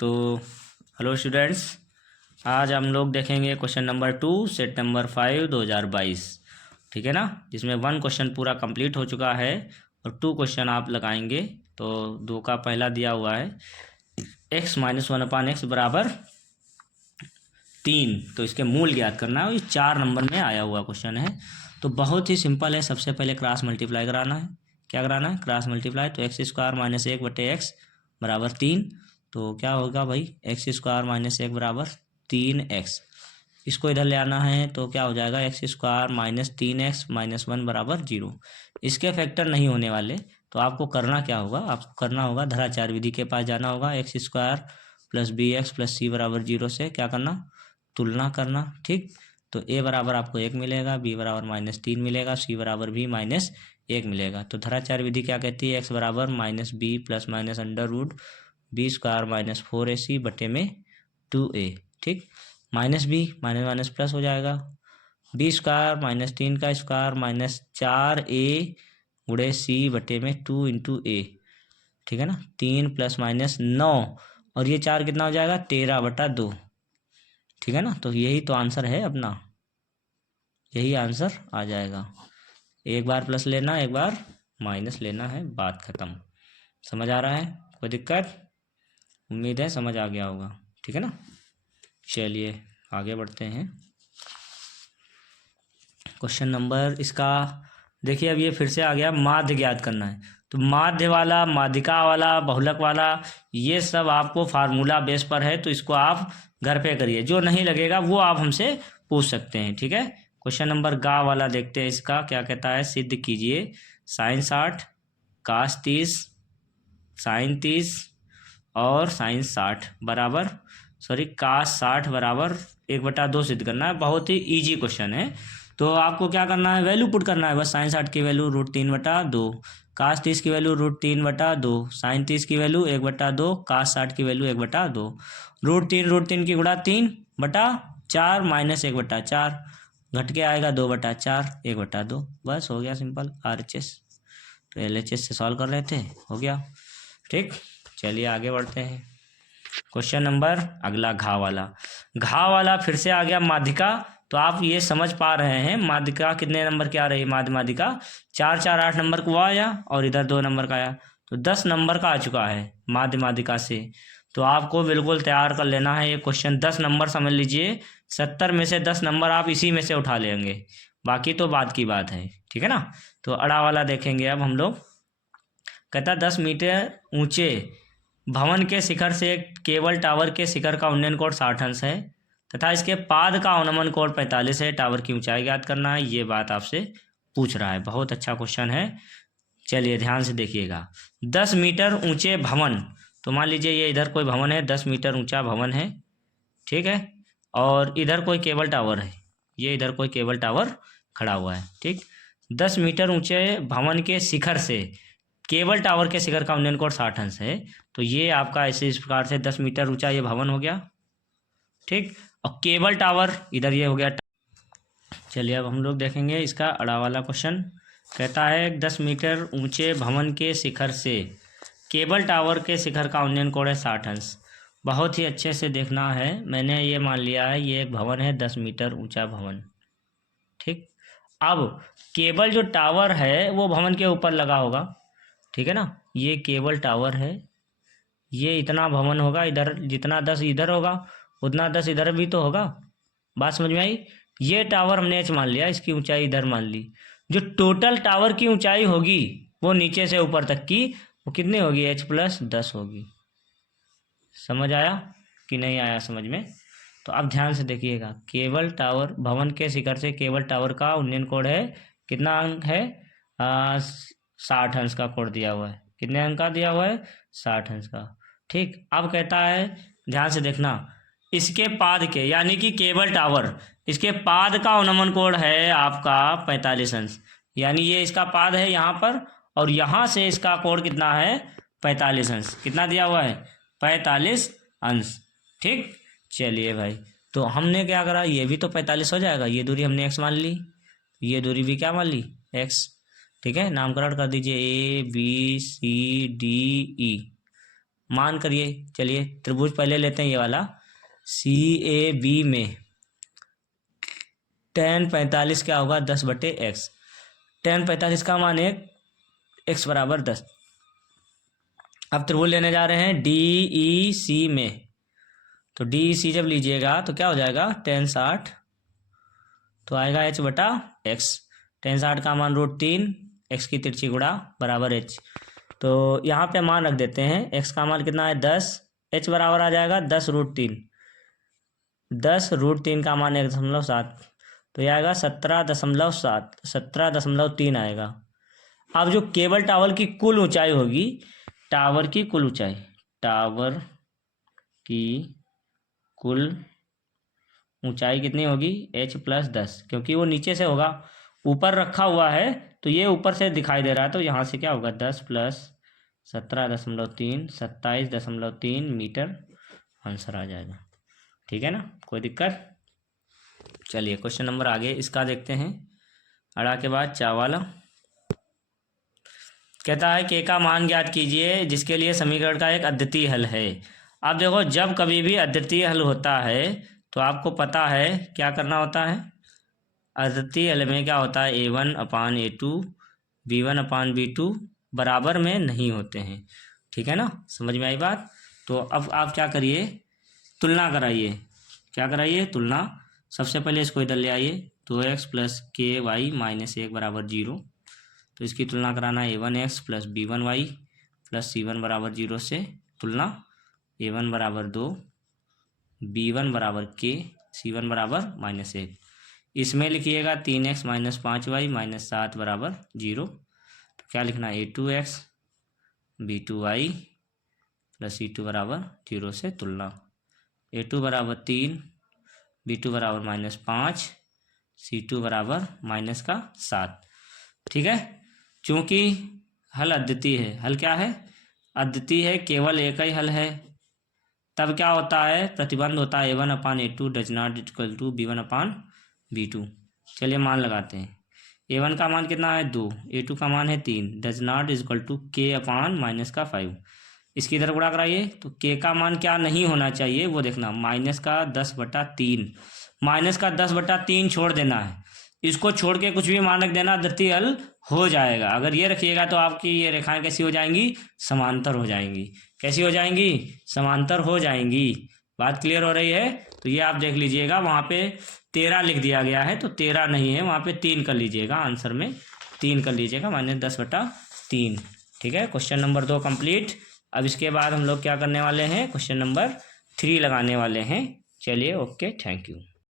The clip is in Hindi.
तो हेलो स्टूडेंट्स, आज हम लोग देखेंगे क्वेश्चन नंबर 2 सेट नंबर 5 2022। ठीक है ना, जिसमें 1 क्वेश्चन पूरा कंप्लीट हो चुका है और 2 क्वेश्चन आप लगाएंगे। तो 2 का पहला दिया हुआ है x माइनस 1/x बराबर 3। तो इसके मूल ज्ञात करना है। ये 4 नंबर में आया हुआ क्वेश्चन है। तो बहुत ही सिंपल है। सबसे पहले क्रॉस मल्टीप्लाई कराना है। क्या कराना है? Cross multiply. तो एक्स स्क्वायर माइनस 1/x बराबर 3। तो क्या होगा भाई? एक्स स्क्वायर माइनस 1 बराबर 3x। इसको इधर ले आना है तो क्या हो जाएगा? X square minus 3x minus 1 बराबर 0। इसके फैक्टर नहीं होने वाले। तो आपको करना क्या होगा? आपको करना होगा धराचार विधि के पास जाना होगा। X square plus B X plus C बराबर 0 से क्या करना? तुलना करना। ठीक, तो ए बराबर आपको 1 मिलेगा, बी बराबर -3 मिलेगा, सी बराबर भी -1 मिलेगा। तो धराचार विधि क्या कहती है? एक्स बराबर minus b plus minus under root b square minus 4ac बटे में 2a। ठीक, minus b minus minus plus हो जाएगा। बी स्क्वायर माइनस 3 का स्क्वायर माइनस 4a गुणे सी बटे में 2 इंटू ए। ठीक है ना, 3 प्लस माइनस 9 और ये 4 कितना हो जाएगा? 13/2। ठीक है ना, तो यही तो आंसर है अपना, यही आंसर आ जाएगा। एक बार प्लस लेना, एक बार माइनस लेना है, बात खत्म। समझ आ रहा है? कोई दिक्कत? उम्मीद है समझ आ गया होगा। ठीक है ना, चलिए आगे बढ़ते हैं। क्वेश्चन नंबर इसका देखिए, अब ये फिर से आ गया, माध्य ज्ञात करना है। तो माध्य वाला, माध्यिका वाला, बहुलक वाला, ये सब आपको फार्मूला बेस पर है। तो इसको आप घर पे करिए, जो नहीं लगेगा वो आप हमसे पूछ सकते हैं। ठीक है, क्वेश्चन नंबर गा वाला देखते हैं। इसका क्या कहता है? सिद्ध कीजिए साइन 60 कास 30 साइन 30 और साइन 60 बराबर कास 60 बराबर 1/2 सिद्ध करना है। बहुत ही ईजी क्वेश्चन है। तो आपको क्या करना है? वैल्यू पुट करना है बस। साइन 60 की वैल्यू √3/2, कास 30 की वैल्यू √3/2, साइन 30 की वैल्यू 1/2, कास 60 की वैल्यू 1/2, √3 की गुणा 3/4 माइनस 1/4 घट के आएगा 2/4 1/2। बस हो गया सिंपल। RHS तो LHS से सॉल्व कर रहे थे, हो गया। ठीक, चलिए आगे बढ़ते हैं। क्वेश्चन नंबर अगला घा वाला फिर से आ गया माध्यिका। तो आप ये समझ पा रहे हैं माध्यिका कितने नंबर की आ रही है? माध्यिका 4 4 8 नंबर को आया और इधर 2 नंबर का आया, तो 10 नंबर का आ चुका है माध्यिका से। तो आपको बिल्कुल तैयार कर लेना है ये क्वेश्चन। 10 नंबर समझ लीजिए, 70 में से 10 नंबर आप इसी में से उठा लेंगे, बाकी तो बात की बात है। ठीक है ना, तो अड़ा वाला देखेंगे अब हम लोग। कहता 10 मीटर ऊंचे भवन के शिखर से केबल टावर के शिखर का उन्नयन कोण 60 अंश है तथा इसके पाद का अवनमन कोण 45 है। टावर की ऊंचाई ज्ञात करना है। ये बात आपसे पूछ रहा है। बहुत अच्छा क्वेश्चन है। चलिए ध्यान से देखिएगा। 10 मीटर ऊंचे भवन, तो मान लीजिए ये इधर कोई भवन है, 10 मीटर ऊंचा भवन है। ठीक है, और इधर कोई केबल टावर है, ये इधर कोई केबल टावर खड़ा हुआ है। ठीक, 10 मीटर ऊंचे भवन के शिखर से केबल टावर के शिखर का उन्नयन कोण 60 अंश है। तो ये आपका ऐसे इस प्रकार से 10 मीटर ऊंचा ये भवन हो गया। ठीक, और केबल टावर इधर ये हो गया। चलिए अब हम लोग देखेंगे इसका अड़ा वाला क्वेश्चन। कहता है 10 मीटर ऊंचे भवन के शिखर से केबल टावर के शिखर का उन्नयन कोण है 60 अंश। बहुत ही अच्छे से देखना है। मैंने ये मान लिया है ये एक भवन है, 10 मीटर ऊंचा भवन। ठीक, अब केबल जो टावर है वो भवन के ऊपर लगा होगा। ठीक है ना, ये केबल टावर है, ये इतना भवन होगा, इधर जितना 10 इधर होगा उतना 10 इधर भी तो होगा। बात समझ में आई? ये टावर हमने h मान लिया, इसकी ऊंचाई इधर मान ली। जो टोटल टावर की ऊंचाई होगी वो नीचे से ऊपर तक की वो कितनी होगी? h+10 होगी। समझ आया कि नहीं आया समझ में? तो अब ध्यान से देखिएगा। केबल टावर भवन के शिखर से केबल टावर का उन्नयन कोण है कितना अंक है? 60 अंश का कोण दिया हुआ है। कितने अंक का दिया हुआ है? 60 अंश का। ठीक, अब कहता है ध्यान से देखना, इसके पाद के यानी कि केबल टावर, इसके पाद का अवनमन कोण है आपका 45 अंश। यानी ये इसका पाद है यहाँ पर और यहाँ से इसका कोण कितना है? 45 अंश। कितना दिया हुआ है? 45 अंश। ठीक, चलिए भाई, तो हमने क्या करा? ये भी तो 45 हो जाएगा। ये दूरी हमने x मान ली, ये दूरी भी क्या मान ली? x। ठीक है, नामकरण कर दीजिए A B C D E। मान करिए। चलिए त्रिभुज पहले लेते हैं ये वाला, CAB में tan 45 क्या होगा, 10/x। tan 45 का मान है x बराबर 10। अब त्रिभुज लेने जा रहे हैं DEC में, तो DEC जब लीजिएगा तो क्या हो जाएगा, tan 60 तो आएगा h/x। tan 60 का मान √3, x की तिरछी गुणा बराबर h। तो यहाँ पे मान रख देते हैं, x का मान कितना है 10, h बराबर आ जाएगा 10√3। 10√3 का मान 1.7, तो यह आएगा 17.7, 17.3 आएगा। अब जो केबल टावर की कुल ऊंचाई होगी, टावर की कुल ऊंचाई, टावर की कुल ऊंचाई कितनी होगी, h+10, क्योंकि वो नीचे से होगा, ऊपर रखा हुआ है तो ये ऊपर से दिखाई दे रहा है, तो यहाँ से क्या होगा 10 + 17.3, 27.3 मीटर आंसर आ जाएगा। ठीक है ना, कोई दिक्कत। चलिए क्वेश्चन नंबर आगे इसका देखते हैं। अड़ा के बाद चा वाला कहता है के का मान ज्ञात कीजिए जिसके लिए समीकरण का एक अद्वितीय हल है। अब देखो, जब कभी भी अद्वितीय हल होता है तो आपको पता है क्या करना होता है। अद्वितीय हल में क्या होता है, A1/A2 B1/B2 बराबर में नहीं होते हैं। ठीक है ना, समझ में आई बात। तो अब आप क्या करिए, तुलना कराइए। क्या कराइए, तुलना। सबसे पहले इसको इधर ले आइए, 2x + ky - 1 बराबर 0। तो इसकी तुलना कराना A1x + B1y + C1 बराबर 0 से। तुलना A1 बराबर 2, B1 बराबर k, C1 बराबर -1। इसमें लिखिएगा 3x - 5y - 7 बराबर 0। तो क्या लिखना, A2x B2y + C2 बराबर 0 से तुलना। A2 बराबर 3, B2 बराबर -5, C2 बराबर -7। ठीक है, चूंकि हल अद्वितीय है। हल क्या है, अद्वितीय है, केवल एक ही हल है। तब क्या होता है, प्रतिबंध होता है A1/A2 does not equal to B1/B2। चलिए मान लगाते हैं। A1 का मान कितना है 2, A2 का मान है 3, does not equal to k/-5। इसकी इधर गुणा कराइए, तो k का मान क्या नहीं होना चाहिए वो देखना, -10/3। -10/3 छोड़ देना है, इसको छोड़ के कुछ भी मान रख देना, अद्वितीय हल हो जाएगा। अगर ये रखिएगा तो आपकी ये रेखाएं कैसी हो जाएंगी, समांतर हो जाएंगी। कैसी हो जाएंगी, समांतर हो जाएंगी। बात क्लियर हो रही है। तो ये आप देख लीजिएगा, वहाँ पे 13 लिख दिया गया है, तो 13 नहीं है, वहाँ पे 3 कर लीजिएगा, आंसर में 3 कर लीजिएगा, -10/3। ठीक है, क्वेश्चन नंबर 2 कंप्लीट। अब इसके बाद हम लोग क्या करने वाले हैं, क्वेश्चन नंबर 3 लगाने वाले हैं। चलिए, ओके, थैंक यू।